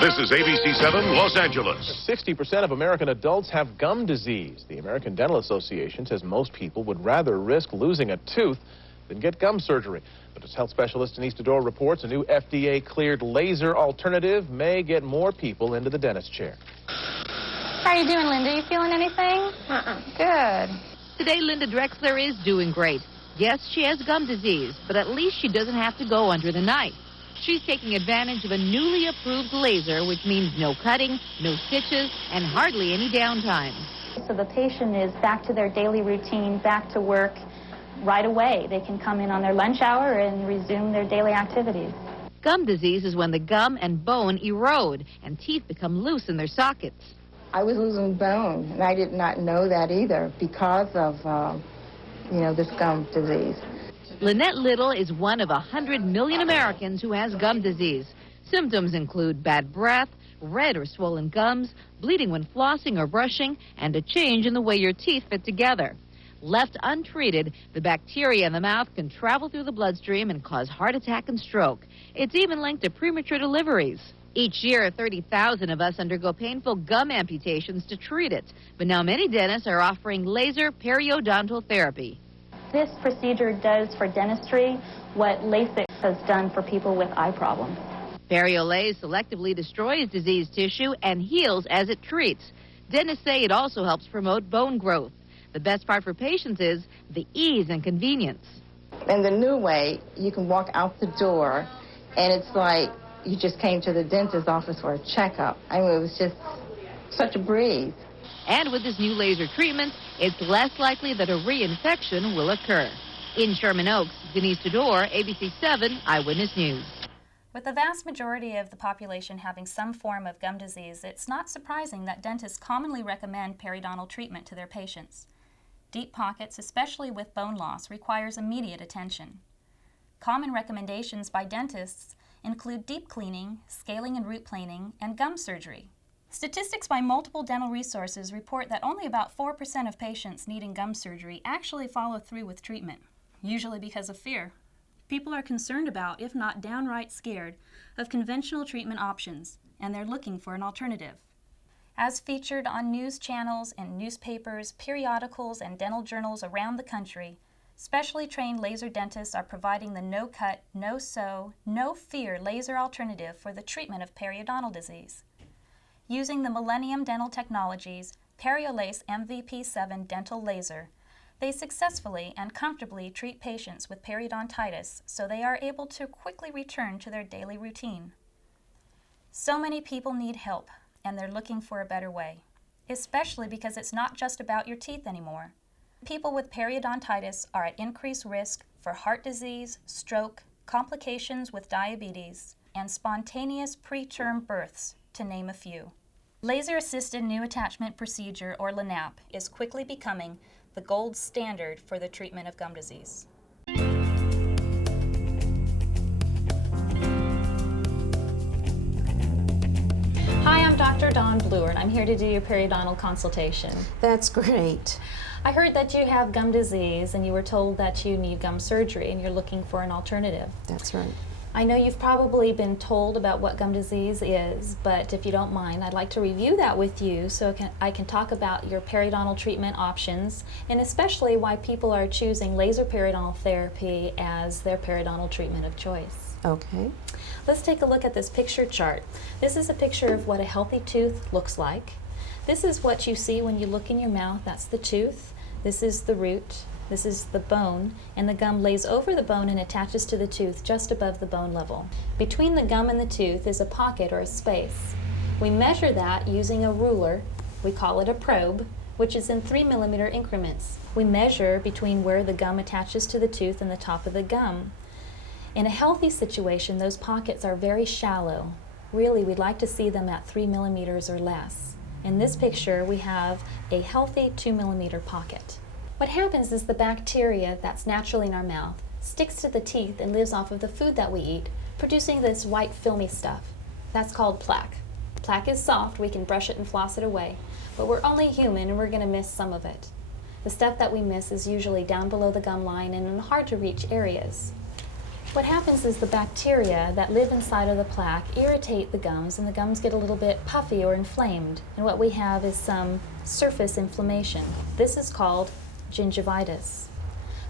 This is ABC 7 Los Angeles. 60% of American adults have gum disease. The American Dental Association says most people would rather risk losing a tooth than get gum surgery. But as health specialist Denise Dodor reports, a new FDA-cleared laser alternative may get more people into the dentist chair. How are you doing, Linda? You feeling anything? Good. Today, Linda Drexler is doing great. Yes, she has gum disease, but at least she doesn't have to go under the knife. She's taking advantage of a newly approved laser, which means no cutting, no stitches, and hardly any downtime. So the patient is back to their daily routine, back to work right away. They can come in on their lunch hour and resume their daily activities. Gum disease is when the gum and bone erode and teeth become loose in their sockets. I was losing bone, and I did not know that either because of, this gum disease. Lynette Little is one of 100 million Americans who has gum disease. Symptoms include bad breath, red or swollen gums, bleeding when flossing or brushing, and a change in the way your teeth fit together. Left untreated, the bacteria in the mouth can travel through the bloodstream and cause heart attack and stroke. It's even linked to premature deliveries. Each year, 30,000 of us undergo painful gum amputations to treat it. But now many dentists are offering laser periodontal therapy. This procedure does for dentistry what LASIK has done for people with eye problems. Periolase selectively destroys diseased tissue and heals as it treats. Dentists say it also helps promote bone growth. The best part for patients is the ease and convenience. And the new way, you can walk out the door, and it's like you just came to the dentist's office for a checkup. I mean, it was just such a breeze. And with this new laser treatment, it's less likely that a reinfection will occur. In Sherman Oaks, Denise Dodor, ABC 7 Eyewitness News. With the vast majority of the population having some form of gum disease, it's not surprising that dentists commonly recommend periodontal treatment to their patients. Deep pockets, especially with bone loss, requires immediate attention. Common recommendations by dentists include deep cleaning, scaling and root planing, and gum surgery. Statistics by multiple dental resources report that only about 4% of patients needing gum surgery actually follow through with treatment, usually because of fear. People are concerned about, if not downright scared, of conventional treatment options, and they're looking for an alternative. As featured on news channels and newspapers, periodicals, and dental journals around the country, specially trained laser dentists are providing the no-cut, no-sew, no-fear laser alternative for the treatment of periodontal disease. Using the Millennium Dental Technologies Periolase MVP7 dental laser, they successfully and comfortably treat patients with periodontitis so they are able to quickly return to their daily routine. So many people need help, and they're looking for a better way, especially because it's not just about your teeth anymore. People with periodontitis are at increased risk for heart disease, stroke, complications with diabetes, and spontaneous preterm births, to name a few. Laser-assisted new attachment procedure, or LANAP, is quickly becoming the gold standard for the treatment of gum disease. Hi, I'm Dr. Dawn Bluer, and I'm here to do your periodontal consultation. That's great. I heard that you have gum disease and you were told that you need gum surgery and you're looking for an alternative. That's right. I know you've probably been told about what gum disease is, but if you don't mind, I'd like to review that with you so I can talk about your periodontal treatment options and especially why people are choosing laser periodontal therapy as their periodontal treatment of choice. Okay. Let's take a look at this picture chart. This is a picture of what a healthy tooth looks like. This is what you see when you look in your mouth. That's the tooth. This is the root. This is the bone, and the gum lays over the bone and attaches to the tooth just above the bone level. Between the gum and the tooth is a pocket or a space. We measure that using a ruler. We call it a probe, which is in 3 millimeter increments. We measure between where the gum attaches to the tooth and the top of the gum. In a healthy situation, those pockets are very shallow. Really, we'd like to see them at 3 millimeters or less. In this picture, we have a healthy 2 millimeter pocket. What happens is the bacteria that's naturally in our mouth sticks to the teeth and lives off of the food that we eat, producing this white filmy stuff. That's called plaque. Plaque is soft, we can brush it and floss it away, but we're only human and we're going to miss some of it. The stuff that we miss is usually down below the gum line and in hard to reach areas. What happens is the bacteria that live inside of the plaque irritate the gums, and the gums get a little bit puffy or inflamed. And what we have is some surface inflammation. This is called gingivitis.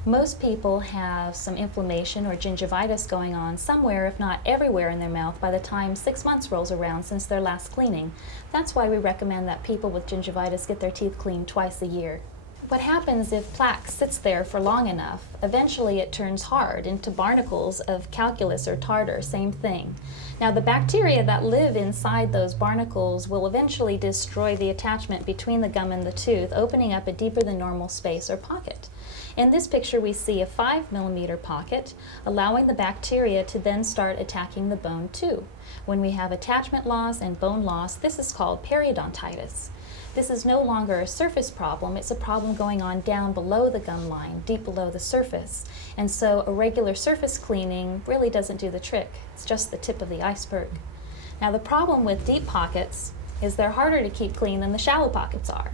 Most people have some inflammation or gingivitis going on somewhere, if not everywhere, in their mouth by the time 6 months rolls around since their last cleaning. That's why we recommend that people with gingivitis get their teeth cleaned twice a year. What happens if plaque sits there for long enough, eventually it turns hard into barnacles of calculus or tartar, same thing. Now the bacteria that live inside those barnacles will eventually destroy the attachment between the gum and the tooth, opening up a deeper than normal space or pocket. In this picture we see a 5mm pocket, allowing the bacteria to then start attacking the bone too. When we have attachment loss and bone loss, this is called periodontitis. This is no longer a surface problem, it's a problem going on down below the gum line, deep below the surface. And so a regular surface cleaning really doesn't do the trick. It's just the tip of the iceberg. Now the problem with deep pockets is they're harder to keep clean than the shallow pockets are.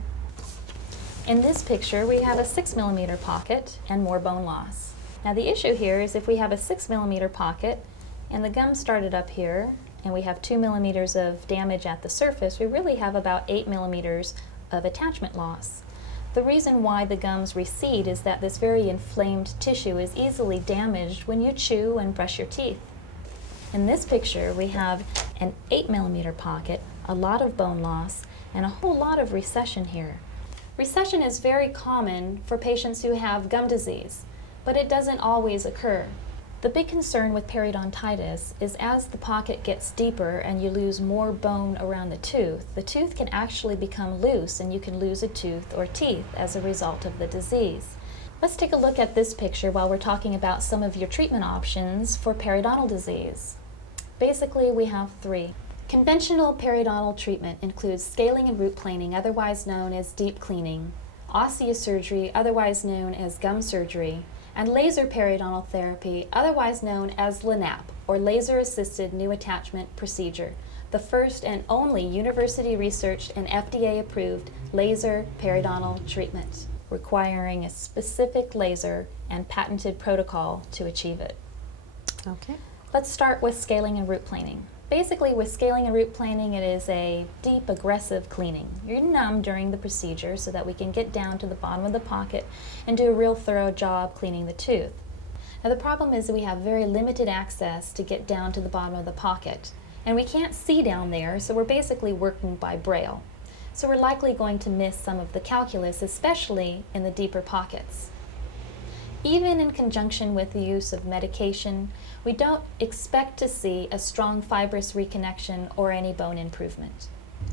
In this picture we have a 6mm pocket and more bone loss. Now the issue here is if we have a 6mm pocket and the gum started up here, and we have 2 millimeters of damage at the surface, we really have about 8 millimeters of attachment loss. The reason why the gums recede is that this very inflamed tissue is easily damaged when you chew and brush your teeth. In this picture, we have an 8mm pocket, a lot of bone loss, and a whole lot of recession here. Recession is very common for patients who have gum disease, but it doesn't always occur. The big concern with periodontitis is as the pocket gets deeper and you lose more bone around the tooth can actually become loose and you can lose a tooth or teeth as a result of the disease. Let's take a look at this picture while we're talking about some of your treatment options for periodontal disease. Basically, we have 3. Conventional periodontal treatment includes scaling and root planing, otherwise known as deep cleaning, osteosurgery, otherwise known as gum surgery, and laser periodontal therapy, otherwise known as LANAP, or Laser-Assisted New Attachment Procedure, the first and only university-researched and FDA-approved laser periodontal treatment, requiring a specific laser and patented protocol to achieve it. Okay. Let's start with scaling and root planing. Basically, with scaling and root planing, it is a deep, aggressive cleaning. You're numb during the procedure so that we can get down to the bottom of the pocket and do a real thorough job cleaning the tooth. Now, the problem is that we have very limited access to get down to the bottom of the pocket, and we can't see down there, so we're basically working by braille. So we're likely going to miss some of the calculus, especially in the deeper pockets. Even in conjunction with the use of medication, we don't expect to see a strong fibrous reconnection or any bone improvement.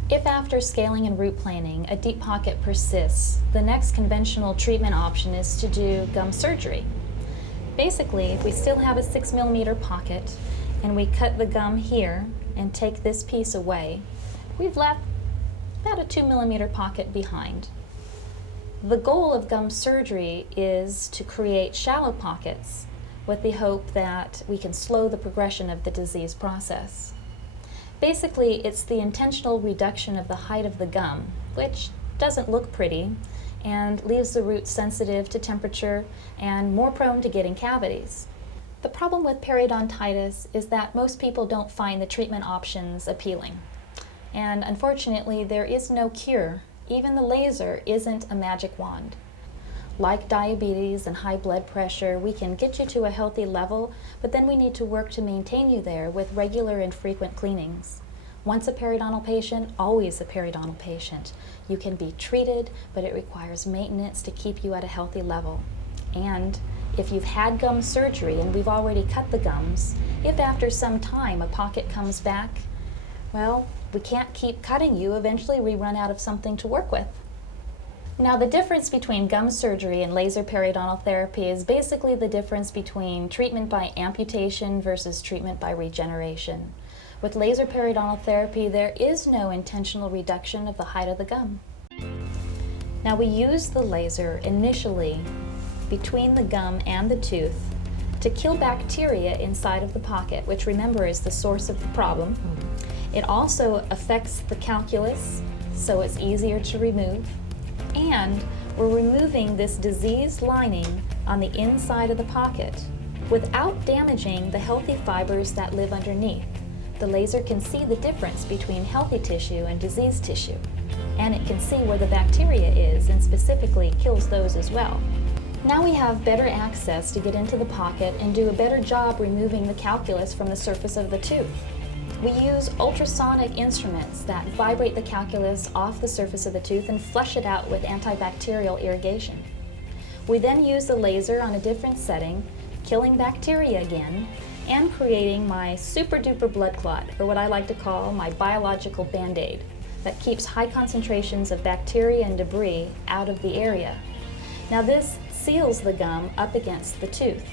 If after scaling and root planing a deep pocket persists, the next conventional treatment option is to do gum surgery. Basically, if we still have a 6mm pocket and we cut the gum here and take this piece away, we've left about a 2mm pocket behind. The goal of gum surgery is to create shallow pockets with the hope that we can slow the progression of the disease process. Basically, it's the intentional reduction of the height of the gum, which doesn't look pretty and leaves the root sensitive to temperature and more prone to getting cavities. The problem with periodontitis is that most people don't find the treatment options appealing. And unfortunately, there is no cure. Even the laser isn't a magic wand. Like diabetes and high blood pressure, we can get you to a healthy level, but then we need to work to maintain you there with regular and frequent cleanings. Once a periodontal patient, always a periodontal patient. You can be treated, but it requires maintenance to keep you at a healthy level. And if you've had gum surgery and we've already cut the gums, if after some time a pocket comes back, well, we can't keep cutting you. Eventually we run out of something to work with. Now, the difference between gum surgery and laser periodontal therapy is basically the difference between treatment by amputation versus treatment by regeneration. With laser periodontal therapy, there is no intentional reduction of the height of the gum. Now, we use the laser initially between the gum and the tooth to kill bacteria inside of the pocket, which, remember, is the source of the problem. It also affects the calculus, so it's easier to remove. And we're removing this diseased lining on the inside of the pocket. without damaging the healthy fibers that live underneath. The laser can see the difference between healthy tissue and diseased tissue, and it can see where the bacteria is and specifically kills those as well. Now we have better access to get into the pocket and do a better job removing the calculus from the surface of the tooth. We use ultrasonic instruments that vibrate the calculus off the surface of the tooth and flush it out with antibacterial irrigation. We then use the laser on a different setting, killing bacteria again, and creating my super duper blood clot, or what I like to call my biological band-aid, that keeps high concentrations of bacteria and debris out of the area. Now this seals the gum up against the tooth.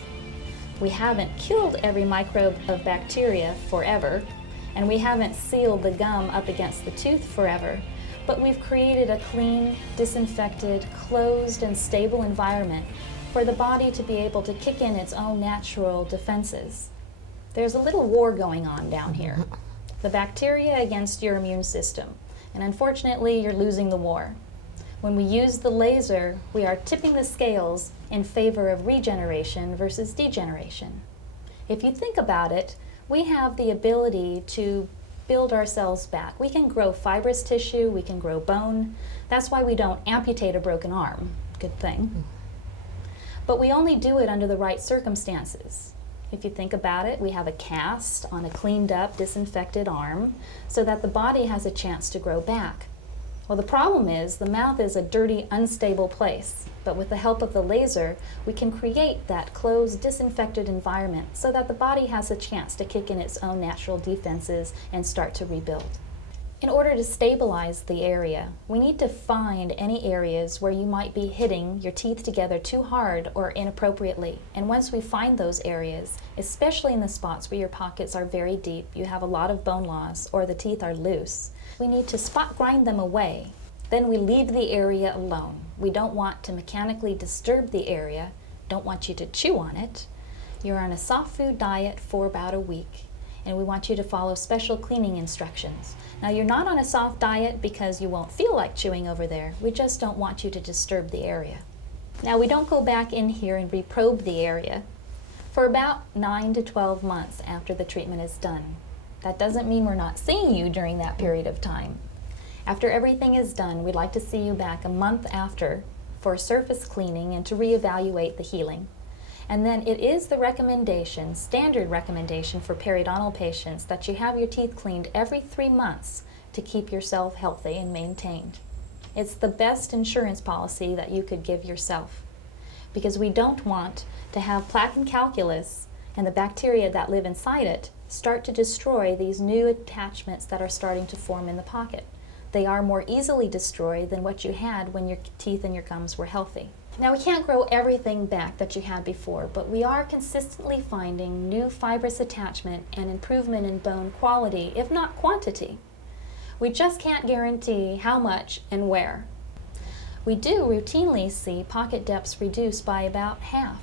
We haven't killed every microbe of bacteria forever, and we haven't sealed the gum up against the tooth forever, but we've created a clean, disinfected, closed, and stable environment for the body to be able to kick in its own natural defenses. There's a little war going on down here. The bacteria against your immune system, and unfortunately you're losing the war. When we use the laser, we are tipping the scales in favor of regeneration versus degeneration. If you think about it, we have the ability to build ourselves back. We can grow fibrous tissue, we can grow bone. That's why we don't amputate a broken arm. Good thing. But we only do it under the right circumstances. If you think about it, we have a cast on a cleaned up, disinfected arm so that the body has a chance to grow back. Well, the problem is the mouth is a dirty, unstable place, but with the help of the laser, we can create that closed, disinfected environment so that the body has a chance to kick in its own natural defenses and start to rebuild. In order to stabilize the area, we need to find any areas where you might be hitting your teeth together too hard or inappropriately. And once we find those areas, especially in the spots where your pockets are very deep, you have a lot of bone loss, or the teeth are loose, we need to spot grind them away. Then we leave the area alone. We don't want to mechanically disturb the area, don't want you to chew on it. You're on a soft food diet for about a week, and we want you to follow special cleaning instructions. Now, you're not on a soft diet because you won't feel like chewing over there. We just don't want you to disturb the area. Now, we don't go back in here and reprobe the area for about 9 to 12 months after the treatment is done. That doesn't mean we're not seeing you during that period of time. After everything is done, we'd like to see you back a month after for surface cleaning and to reevaluate the healing. And then it is the recommendation, standard recommendation for periodontal patients, that you have your teeth cleaned every 3 months to keep yourself healthy and maintained. It's the best insurance policy that you could give yourself, because we don't want to have plaque and calculus and the bacteria that live inside it start to destroy these new attachments that are starting to form in the pocket. They are more easily destroyed than what you had when your teeth and your gums were healthy. Now, we can't grow everything back that you had before, but we are consistently finding new fibrous attachment and improvement in bone quality, if not quantity. We just can't guarantee how much and where. We do routinely see pocket depths reduced by about half.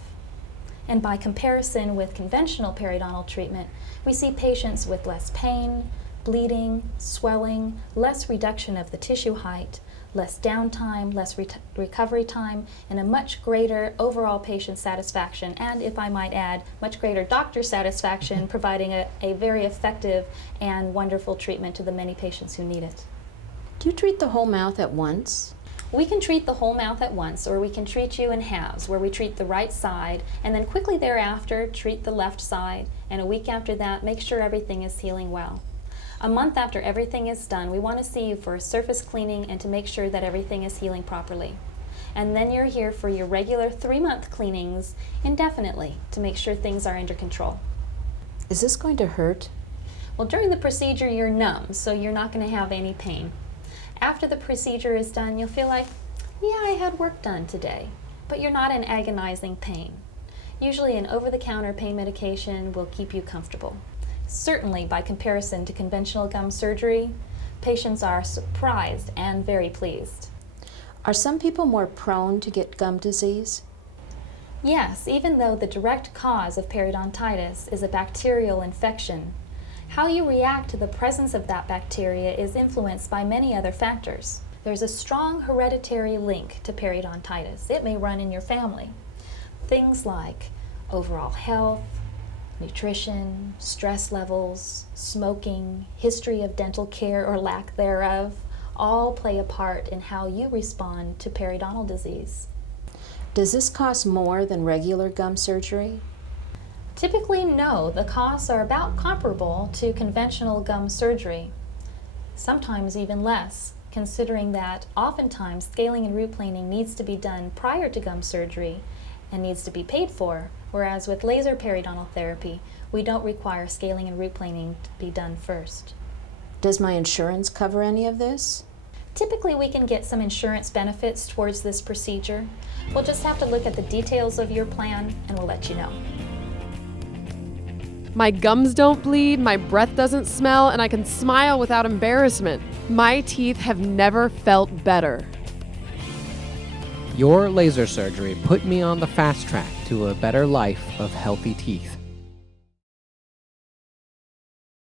And by comparison with conventional periodontal treatment, we see patients with less pain, bleeding, swelling, less reduction of the tissue height, less downtime, less recovery time, and a much greater overall patient satisfaction, and, if I might add, much greater doctor satisfaction, providing a very effective and wonderful treatment to the many patients who need it. Do you treat the whole mouth at once? We can treat the whole mouth at once, or we can treat you in halves, where we treat the right side, and then quickly thereafter treat the left side, and a week after that make sure everything is healing well. A month after everything is done, we want to see you for a surface cleaning and to make sure that everything is healing properly. And then you're here for your regular 3-month cleanings indefinitely to make sure things are under control. Is this going to hurt? Well, during the procedure you're numb, so you're not going to have any pain. After the procedure is done, you'll feel like, yeah, I had work done today, but you're not in agonizing pain. Usually an over-the-counter pain medication will keep you comfortable. Certainly, by comparison to conventional gum surgery, patients are surprised and very pleased. Are some people more prone to get gum disease? Yes, even though the direct cause of periodontitis is a bacterial infection, how you react to the presence of that bacteria is influenced by many other factors. There's a strong hereditary link to periodontitis. It may run in your family. Things like overall health, nutrition, stress levels, smoking, history of dental care or lack thereof, all play a part in how you respond to periodontal disease. Does this cost more than regular gum surgery? Typically, no. The costs are about comparable to conventional gum surgery, sometimes even less, considering that oftentimes scaling and root planing needs to be done prior to gum surgery and needs to be paid for, whereas with laser periodontal therapy, we don't require scaling and root planing to be done first. Does my insurance cover any of this? Typically, we can get some insurance benefits towards this procedure. We'll just have to look at the details of your plan and we'll let you know. My gums don't bleed, my breath doesn't smell, and I can smile without embarrassment. My teeth have never felt better. Your laser surgery put me on the fast track to a better life of healthy teeth.